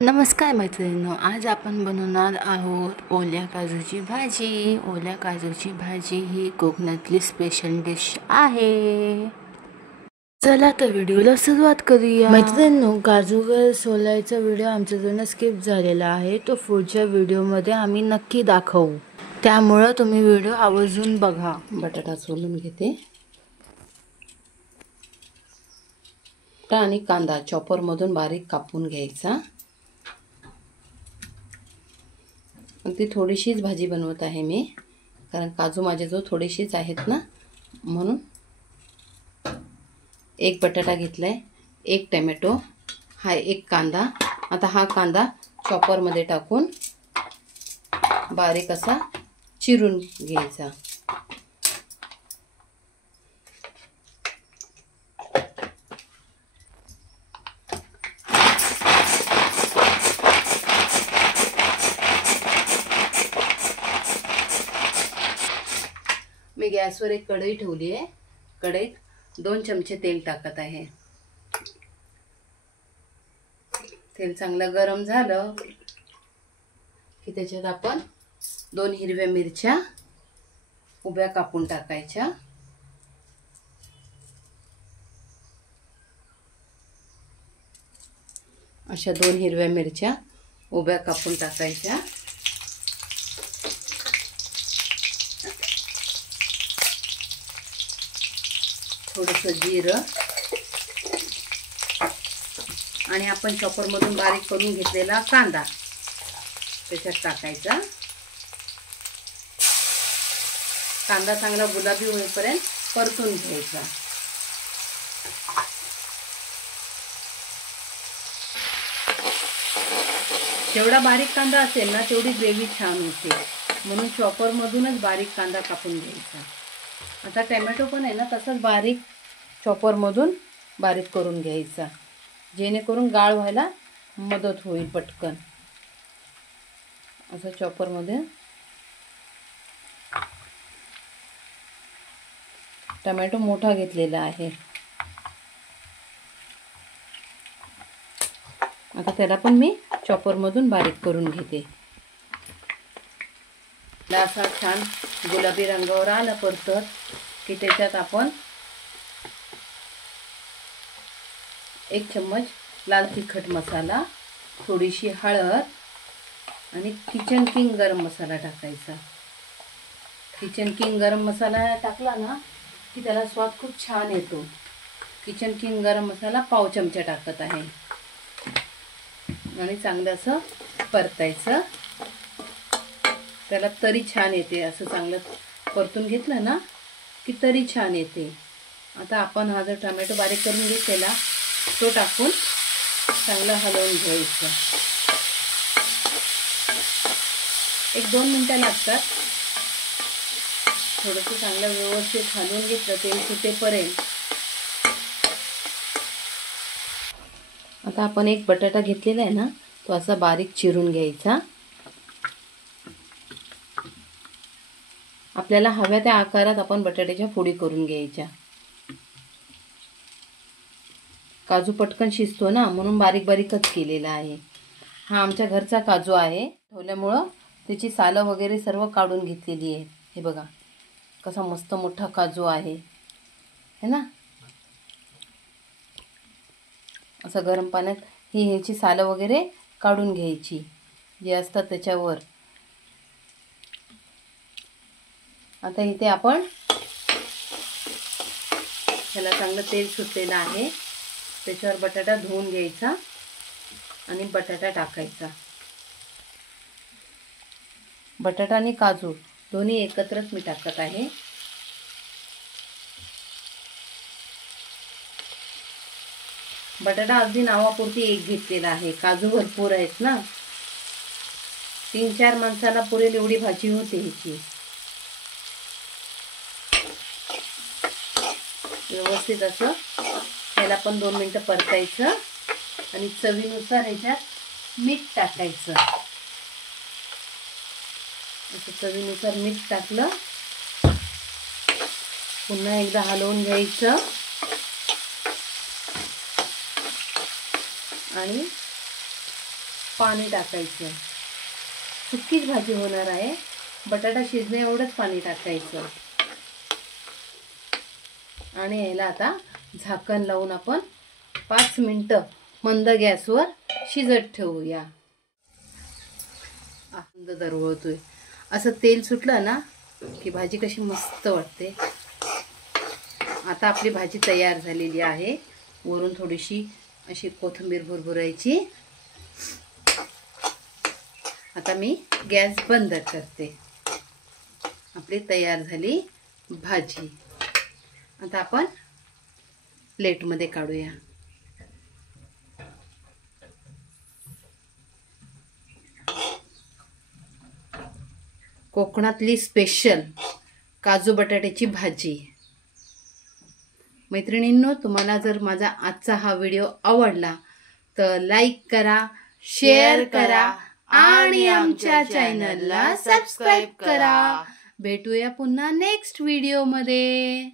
नमस्कार मैत्रिणींनो, आज आपण बनवणार आहोत ओल्या काजूची भाजी. ओल्या काजूची भाजी ही कोकणातली स्पेशल डिश आहे. चला तर व्हिडिओला सुरुवात करूया. मैत्रिणींनो, काजूवर सोलायचा व्हिडिओ आमचा जुना स्किप झालेला आहे. तो पुढच्या व्हिडिओमध्ये आम्ही नक्की दाखवू, त्यामुळं तुम्ही व्हिडिओ आवर्जून बघा. बटाटा सोलून घेते आणि कांदा चॉपरमधून बारीक कापून घ्यायचा. ती थोडीशीच भाजी बनवत आहे मी, कारण काजू माझ्याजवळ थोडेशीच आहेत ना, म्हणून. एक बटाटा घेतलाय, एक टोमॅटो, हा एक कांदा. आता हा कांदा चॉपरमध्ये टाकून बारीक असा चिरून घ्यायचा. मी गॅसवर एक कढई ठेवली आहे. कढईत 2 चमचे तेल टाकत आहे. तेल चांगलं गरम झालं की त्याच्यात आपण 2 हिरव्या मिरच्या उभ्या कापून टाकायच्या. अशा 2 हिरव्या मिरच्या उभ्या कापून टाकायच्या. थोडंसं जिरं आणि आपण चॉपरमधून बारीक करून घेतलेला कांदा त्याच्यात टाकायचा. कांदा चांगला गुलाबी होईपर्यंत परतून घ्यायचा. जेवढा बारीक कांदा असेल ना, तेवढी ग्रेव्ही छान होते, म्हणून चॉपरमधूनच बारीक कांदा कापून घ्यायचा. आता टोमॅटो पण आहे ना, तसंच बारीक चॉपरमधून बारीक करून घ्यायचा, जेणेकरून गाळ व्हायला मदत होईल पटकन. असं चॉपरमध्ये टोमॅटो मोठा घेतलेला आहे. आता त्याला पण मी चॉपरमधून बारीक करून घेते. असा छान गुलाबी रंगावर आला परतत की त्याच्यात आपण 1 चम्मच लाल तिखट मसाला, थोडीशी हळद आणि किचन किंग गरम मसाला टाकायचा. किचन किंग गरम मसाला टाकला ना की त्याला स्वाद खूप छान येतो. किचन किंग गरम मसाला 1/2 चमचा टाकत आहे आणि चांगलं असं परतायचं. त्याला तरी छान येते. असं चांगलं परतून घेतलं ना की तरी छान येते. आता आपण हा जो टोमॅटो बारीक करून घेतलेला तो टाकून चांगलं हलवून घ्यायचं. 1-2 मिनिटं लागतात. थोडंसं चांगलं व्यवस्थित हलवून घेतलं तेल सुटेपर्यंत. आता आपण एक बटाटा घेतलेला आहे ना, तो असा बारीक चिरून घ्यायचा. आपल्याला हव्या त्या आकारात आपण बटाट्याच्या फोडी करून घ्यायच्या. काजू पटकन शिजतो ना, म्हणून बारीक बारीकच केलेला आहे. हा आमच्या घरचा काजू आहे, ठेवल्यामुळं त्याची सालं वगैरे सर्व काढून घेतलेली आहे. हे बघा कसा मस्त मोठा काजू आहे, है ना. असं गरम पाण्यात ह्याची सालं वगैरे काढून घ्यायची, जे असतात त्याच्यावर. आता इथे आपण त्याला चांगलं तेल सुटलेलं आहे, त्याच्यावर बटाटा धुवून घ्यायचा आणि बटाटा टाकायचा. बटाटा आणि काजू दोन्ही एकत्रच मी टाकत आहे. बटाटा अगदी नावापुरती एक घेतलेला आहे, काजू भरपूर आहेत ना. 3-4 माणसाला पुरेल एवढी भाजी होते ह्याची. व्यवस्थित असं त्याला पण 2 मिनिटं परतायचं आणि चवीनुसार ह्याच्यात मीठ टाकायचं. असं चवीनुसार मीठ टाकलं, पुन्हा एकदा हलवून घ्यायचं आणि पाणी टाकायचं. सुकीच भाजी होणार आहे. बटाटा शिजणे एवढंच पाणी टाकायचं आणि याला आता झाकण लावून आपण 5 मिनिटं मंद गॅसवर शिजत ठेवूया. मंद दरवळतोय. असं तेल सुटलं ना की भाजी कशी मस्त वाटते. आता आपली भाजी तयार झालेली आहे. वरून थोडीशी अशी कोथिंबीर भुरभुरायची. आता मी गॅस बंद करते. आपली तयार झाली भाजी. आता आपण प्लेटमध्ये काढूया. कोकणातली स्पेशल काजू बटाट्याची भाजी. मैत्रिणींनो, तुम्हाला जर माझा आजचा हा व्हिडिओ आवडला तर लाईक करा, शेअर करा आणि आमच्या चॅनलला सबस्क्राईब करा. भेटूया पुन्हा नेक्स्ट व्हिडिओमध्ये.